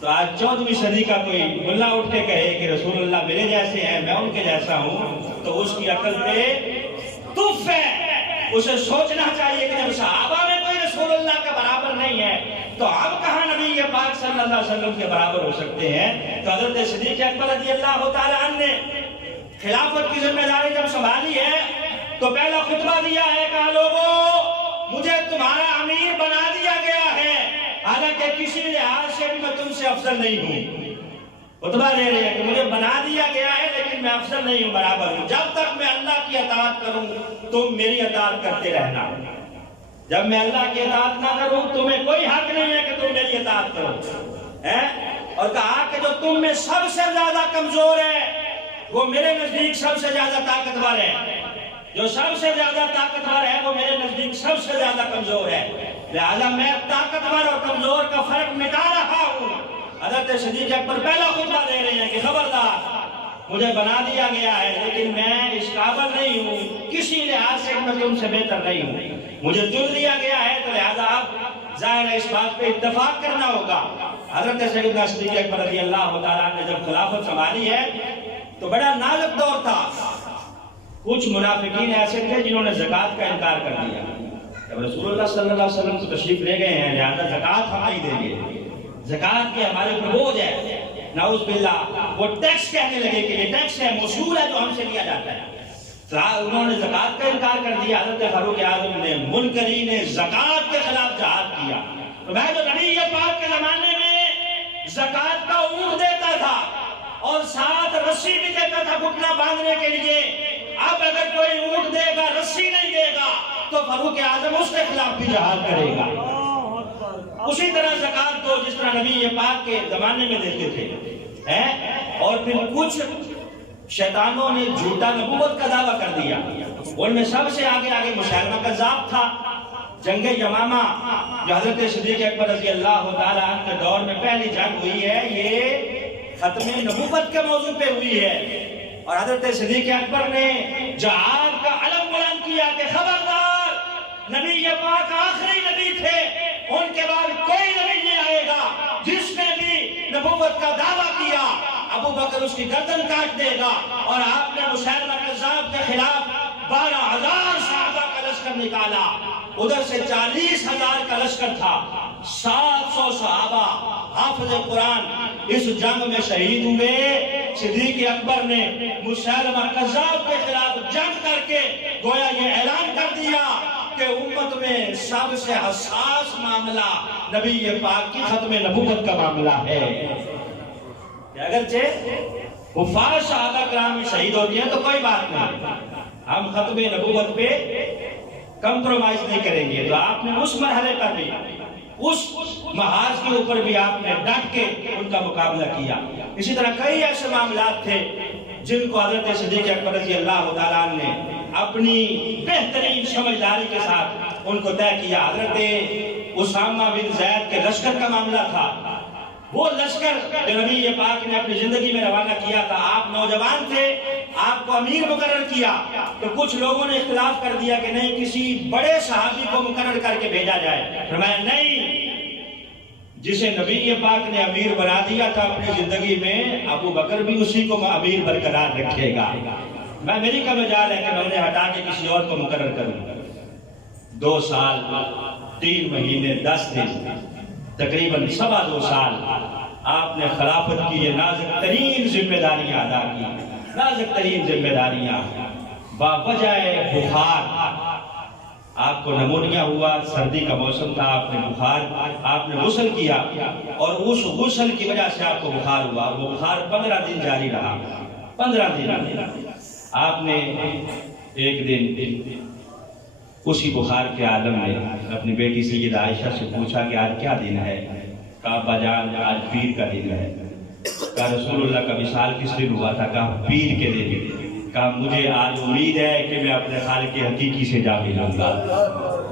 تو آج 14ویں صدی کا کوئی ملا اٹھ کے کہے کہ رسول اللہ میرے جیسے ہیں، میں ان کے جیسا ہوں، تو اس کی عقل پہ تف ہے. اسے سوچنا چاہیے کہ جب صحابہ میں کوئی رسول اللہ کا برابر نہیں ہے تو ہم کہاں نبی پاک صلی اللہ علیہ وسلم کے برابر ہو سکتے ہیں. تو حضرت صدیق اکبر رضی اللہ تعالیٰ عنہ نے خلافت کی ذمہ داری جب سنبھالی ہے تو پہلا خطبہ دیا ہے، کہا لوگوں مجھے تمہارا امیر بنا دیا گیا ہے، حالانکہ کسی لحاظ سے بھی میں تم سے افضل نہیں ہوں. خطبہ دے رہے ہیں کہ مجھے بنا دیا گیا ہے لیکن میں افضل نہیں ہوں، برابر ہوں. جب تک میں اللہ کی اطاعت کروں تم میری اطاعت کرتے رہنا، جب میں اللہ کی اطاعت نہ کروں تمہیں کوئی حق نہیں ہے کہ تم میری اطاعت کرو. اور کہا کہ جو تم میں سب سے زیادہ کمزور ہے وہ میرے نزدیک سب سے زیادہ طاقتور ہے، جو سب سے زیادہ طاقتور ہے وہ میرے نزدیک سب سے زیادہ کمزور ہے. لہذا میں طاقتور اور کمزور کا فرق مٹا رہا ہوں. حضرت صدیق اکبر پہلا خطبہ دے رہے ہیں کہ خبردار مجھے بنا دیا گیا ہے لیکن میں اس قابل نہیں ہوں، کسی لحاظ سے میں تم سے بہتر نہیں ہوں. مجھے چن لیا گیا ہے تو لہذا اب ظاہر ہے اس بات پہ اتفاق کرنا ہوگا. حضرت سیدنا صدیق اکبر رضی اللہ تعالیٰ نے جب خلافت سنبھالی ہے تو بڑا نازک دور تھا. کچھ منافقین ایسے تھے جنہوں نے زکوٰۃ کا انکار کر دیا. جب رسول اللہ صلی اللہ علیہ وسلم تو تشریف لے گئے ہیں لہذا زکوٰۃ ہم نہیں دیں گے، زکوٰۃ کے ہمارے اوپر بوجھ ہے، نعوذ باللہ. وہ ٹیکس کہنے لگے کہ یہ ٹیکس ہے، موصول ہے جو ہم سے لیا جاتا ہے. انہوں نے زکوٰۃ کا انکار کر دیا. حضرت فاروق اعظم نے منکرین زکوٰۃ کے خلاف جہاد کیا. تو میں جو نبی پاک کے زمانے میں زکوٰۃ کا اونٹ دیتا تھا اور ساتھ رسی بھی دیتا تھا گھٹنا باندھنے کے لیے، اب اگر کوئی اونٹ دے گا رسی نہیں دے گا تو فاروق اعظم اس کے خلاف بھی جہاد کرے گا. اسی طرح زکات دو جس طرح نبی پاک کے زمانے میں دیتے تھے. اور پھر کچھ شیطانوں نے جھوٹا نبوت کا دعویٰ کر دیا. ان میں سب سے آگے مسیلمہ کذاب تھا. جنگ یمامہ جو حضرت صدیق اکبر رضی اللہ تعالیٰ عنہ کے دور میں پہلی جنگ ہوئی ہے، یہ ختم نبوت کے موضوع پہ ہوئی ہے. اور حضرت صدیق اکبر نے جہاد کا علم بلند کیا کہ خبردار، نبی پاک آخری نبی تھے، ان کے بعد کوئی نبی نہیں آئے گا. جس نے بھی نبوت کا دعویٰ کیا ابو بکر اس کی گردن کاٹ دے گا. اور آپ نے مسیلمہ کذاب کے خلاف 12,000 صحابہ کا لشکر نکالا. ادھر سے 40,000 کا لشکر تھا. 700 صحابہ حافظ قرآن اس جنگ میں شہید ہوئے. صدیق اکبر نے مسیلمہ کذاب کے خلاف جنگ کر کے گویا یہ اعلان کر دیا کہ امت میں سب سے حساس معاملہ نبی پاک کی ختم نبوت کا معاملہ ہے. اگرچہ حفاظ صحابہ کرام میں شہید ہوتی ہیں تو کوئی بات نہیں، ہم ختم نبوت پہ کمپرومائز نہیں کریں گے. تو آپ نے اس مرحلے پر بھی، اس محاذ کے اوپر بھی آپ نے ڈٹ کے ان کا مقابلہ کیا. اسی طرح کئی ایسے معاملات تھے جن کو حضرت صدیق اکبر رضی اللہ تعالیٰ عنہ نے اپنی بہترین سمجھداری کے ساتھ ان کو طے کیا. حضرت اسامہ بن زید کے لشکر کا معاملہ تھا. وہ لشکر جو نبی پاک نے اپنی زندگی میں روانہ کیا تھا، آپ نوجوان تھے، آپ کو امیر مقرر کیا تو کچھ لوگوں نے اختلاف کر دیا کہ نہیں، کسی بڑے صحابی کو مقرر کر کے بھیجا جائے. فرمایا نہیں، جسے نبی پاک نے امیر بنا دیا تھا اپنی زندگی میں، ابو بکر بھی اسی کو امیر برقرار رکھے گا. میری کا مجال ہے کہ میں انہیں ہٹا کے کسی اور کو مقرر کروں. 2 سال 3 مہینے 10 دن تقریباً 2.25 سال آپ نے خلافت کی یہ نازک ترین ذمہ داریاں ادا کی. نازک ترین ذمہ داریاں باوجہ بخار. آپ کو نمونیا ہوا، سردی کا موسم تھا، آپ نے بخار، آپ نے غسل کیا اور اس غسل کی وجہ سے آپ کو بخار ہوا. وہ بخار 15 دن جاری رہا. 15 دن آپ نے ایک دن اسی بخار کے عالم میں اپنی بیٹی سیدہ عائشہ سے پوچھا کہ آج کیا دن ہے؟ کہا ابا جان آج پیر کا دن ہے. کہا رسول اللہ کا وصال کس دن ہوا تھا؟ کہا پیر کے دن. کہا مجھے آج امید ہے کہ میں اپنے خالق حقیقی سے جا ملوں گا.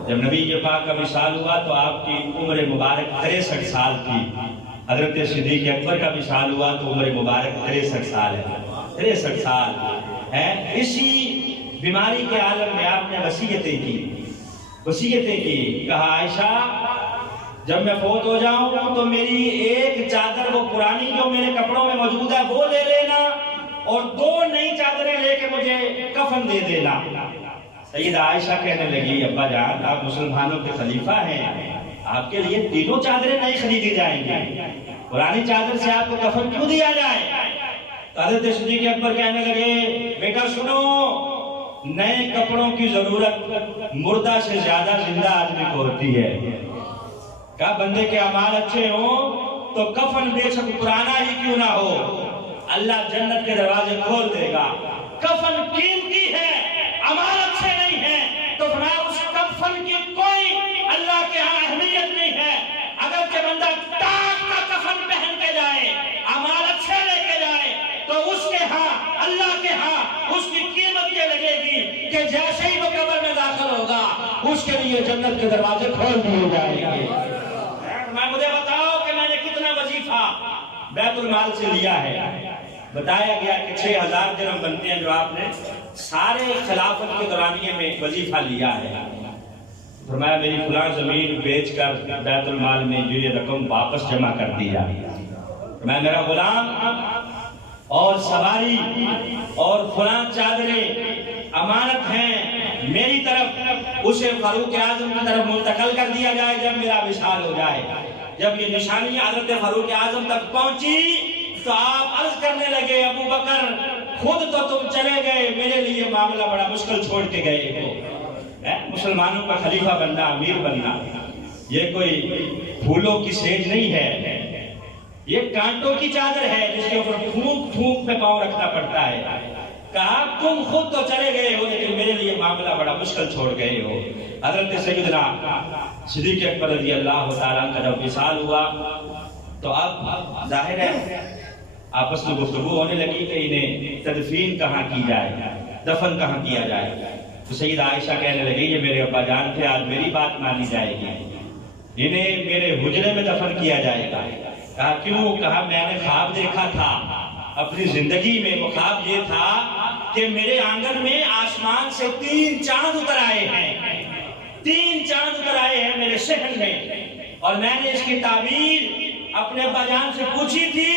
جب نبی پاک کا وصال ہوا تو آپ کی عمر مبارک 63 سال تھی. حضرت صدیق اکبر کا وصال ہوا تو عمر مبارک 63 سال ہے. 63 سال ہے. اسی بیماری کے عالم میں آپ نے وصیتیں کی. کہا عائشہ جب میں فوت ہو جاؤں تو میری ایک چادر وہ پرانی جو میرے کپڑوں میں موجود ہے وہ لے لینا اور 2 نئی چادریں لے کے مجھے کفن دے دینا. سیدہ عائشہ کہنے لگی ابا جان آپ مسلمانوں کے خلیفہ ہیں، آپ کے لیے 3 چادریں نہیں خریدی جائیں گی، پرانی چادر سے آپ کو کفن کیوں دیا جائے؟ حضرت صدیق اکبر کہنے لگے بیٹا سنو، نئے کپڑوں کی ضرورت مردہ سے زیادہ زندہ آدمی کو ہوتی ہے. کہا بندے کے اعمال اچھے ہوں تو کفن بے شک پرانا ہی کیوں نہ ہو اللہ جنت کے دروازے کھول دے گا. کفن قیمتی ہے، اعمال اچھے نہیں ہیں تو اس کفن کی کوئی اللہ کے ہاں اہمیت نہیں ہے. اگر کہ بندہ ٹاٹ کا کفن پہن کے جائے، اعمال اچھے لے کے جائے تو اس کے ہاں اللہ کے ہاں اس کی قیمت یہ لگے گی کہ جیسے ہی وہ قبر میں داخل ہوگا اس کے لیے جنت کے دروازے کھول دیے جائیں گے. مجھے بتاؤ کہ میں نے کتنا وظیفہ بیت المال سے لیا ہے. بتایا گیا کہ 6,000 درہم بنتے ہیں جو آپ نے سارے خلافت کے دورانیے میں وظیفہ لیا ہے. فرمایا میری فلاں زمین بیچ کر بیت المال میں یہ رقم واپس جمع کر دیا. میں میرا غلام اور سواری اور فلاں چادریں امانت ہیں میری طرف، اسے فاروق اعظم کی طرف منتقل کر دیا جائے جب میرا وصال ہو جائے. جب یہ نشانی حضرت فاروق اعظم تک پہنچی تو آپ عرض کرنے لگے ابو بکر خود تو تم چلے گئے، میرے لیے معاملہ بڑا مشکل چھوڑ کے گئے ہو. مسلمانوں کا خلیفہ بننا، امیر بننا یہ کوئی پھولوں کی سیج نہیں ہے، یہ کانٹوں کی چادر ہے جس کے اوپر پھونک پھونک پہ پاؤں رکھنا پڑتا ہے. کہا تم خود تو چلے گئے ہو لیکن میرے لیے معاملہ بڑا مشکل چھوڑ گئے ہو۔ حضرت سیدنا صدیق اکبر رضی اللہ تعالیٰ عنہ کا جب وصال ہوا تو اب ظاہر ہے آپس میں گفتگو ہونے لگی کہ انہیں تدفین کہاں کی جائے، دفن کہاں کیا جائے۔ تو سیدہ عائشہ کہنے لگی یہ میرے ابا جان تھے، آج میری بات مانی جائے گی، انہیں میرے حجرے میں دفن کیا جائے گا۔ کہا کیوں؟ کہا میں نے خواب دیکھا تھا اپنی زندگی میں، وہ خواب یہ تھا کہ میرے آنگن میں آسمان سے 3 چاند اتر آئے ہیں، 3 چاند اتر آئے ہیں میرے شہر میں، اور میں نے اس کی تعبیر اپنے ابا جان سے پوچھی تھی۔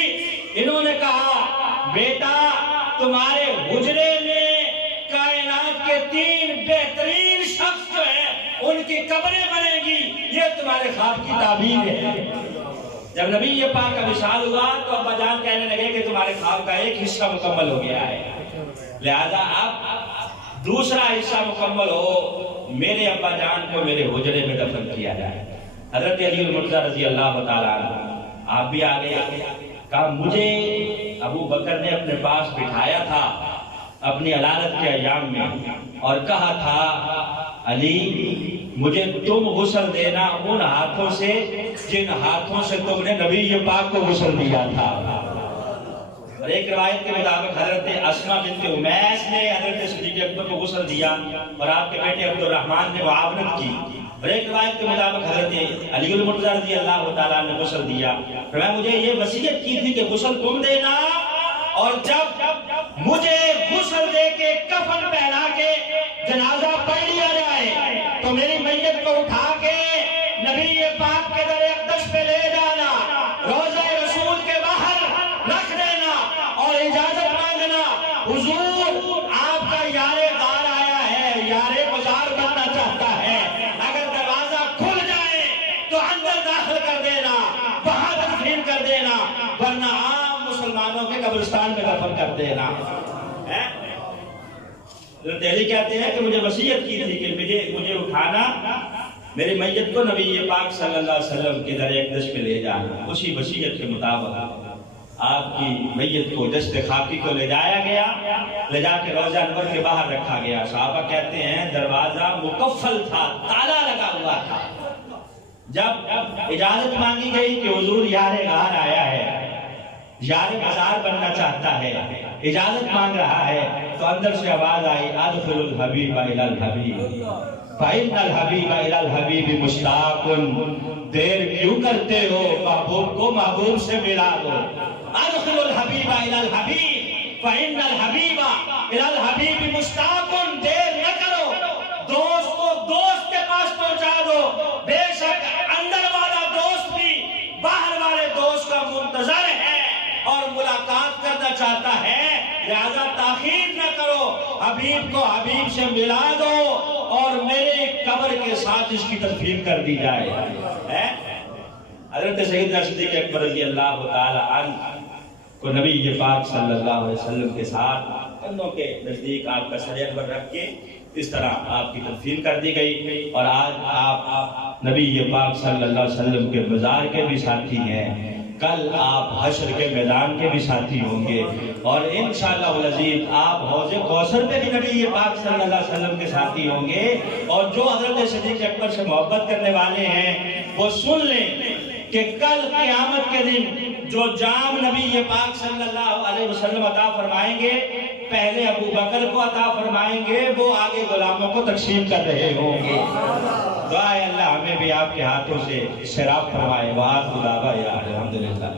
انہوں نے کہا بیٹا تمہارے حجرے میں کائنات کے 3 بہترین شخص جو ہیں ان کی قبریں بنے گی، یہ تمہارے خواب کی تعبیر ہے۔ جب نبی پاک کا وصال ہوا تو ابا جان کہنے لگے کہ تمہارے خواب کا ایک حصہ مکمل ہو گیا ہے، لہذا اب دوسرا حصہ مکمل ہو، میرے ابا جان کو میرے حجرے میں دفن کیا جائے۔ حضرت علی المرتضیٰ رضی اللہ تعالیٰ عنہ آپ بھی آگے کہا مجھے ابو بکر نے اپنے پاس بٹھایا تھا اپنی علالت کے ایام میں اور کہا تھا علی مجھے تم غسل دینا ان ہاتھوں سے جن ہاتھوں سے تم نے نبی پاک کو غسل دیا تھا۔ اور ایک روایت کے مطابق حضرت اسما بنت امیس نے حضرت صدیق اکبر کو غسل دیا اور آپ کے بیٹے عبد الرحمن نے معاونت کی، اور ایک روایت کے مطابق حضرت علی المرتضیٰ رضی اللہ تعالیٰ نے غسل دیا۔ فرمایا مجھے یہ وصیت کی تھی کہ غسل تم دینا، اور جب مجھے غسل دے کے کفن پہنا کے جنازہ پڑھ لیا جائے تو میری میت کو اٹھا کے نبی پاک کے در اقدس پہ لے جانا، روضہ رسول کے باہر رکھ دینا اور اجازت مانگنا، حضور آپ کا یار غار آیا ہے، یار مزار بننا چاہتا ہے، اگر دروازہ کھل جائے تو اندر داخل کر دینا، وہاں تدفین کر دینا، ورنہ عام مسلمانوں کے قبرستان میں دفن کر دینا۔ دہلی کہتے ہیں کہ مجھے وصیت کی تھی کہ مجھے اٹھانا، میری میت کو نبی پاک صلی اللہ علیہ وسلم کے در اقدس پہ لے جانا۔ اسی وصیت کے مطابق آپ کی میت کو دست خاکی کو لے جایا گیا، لے جا کے روضہ انور کے باہر رکھا گیا۔ صحابہ کہتے ہیں دروازہ مقفل تھا، تالا لگا ہوا تھا۔ جب اجازت مانگی گئی کہ حضور یار غار آیا ہے، یار مزار بننا چاہتا ہے، اجازت مانگ رہا ہے، تو اندر سے آواز آئی ادخل الحبیب الی الحبیب فإن الحبیب الی الحبیب مشتاق، دیر کیوں کرتے ہو، محبوب کو محبوب سے ملا دو۔ ادخل الحبیب الی الحبیب فإن الحبیب الی الحبیب مشتاق، دیر نہ کرو، دوست کو دوست کے پاس پہنچا دو، بے شک اندر والا دوست بھی باہر والے دوست کا منتظر ہے اور ملاقات کرنا چاہتا ہے، لہذا تاخیر نہ کرو، حبیب کو حبیب سے ملا دو اور میرے قبر کے ساتھ اس کی تدفین کر دی جائے۔ حضرت سیدنا صدیق اکبر رضی اللہ تعالی عنہ کو نبی پاک صلی اللہ علیہ وسلم کے ساتھ کندھوں کے نزدیک آپ کا سر انور رکھ کے اس طرح آپ کی تدفین کر دی گئی، اور آج آپ نبی پاک صلی اللہ علیہ وسلم کے مزار کے بھی ساتھی ہیں، کل آپ حشر کے میدان کے بھی ساتھی ہوں گے، اور انشاءاللہ العزیز آپ حوض کوثر پہ بھی نبی پاک صلی اللہ علیہ وسلم کے ساتھی ہوں گے۔ اور جو حضرت صدیق اکبر سے محبت کرنے والے ہیں وہ سن لیں کہ کل قیامت کے دن جو جام نبی پاک صلی اللہ علیہ وسلم عطا فرمائیں گے، پہلے ابو بکر کو عطا فرمائیں گے، وہ آگے غلاموں کو تقسیم کر رہے ہوں گے۔ دعا ہے اللہ ہمیں بھی آپ کے ہاتھوں سے شراب فرمائے۔ وآخر دعوانا الحمدللہ۔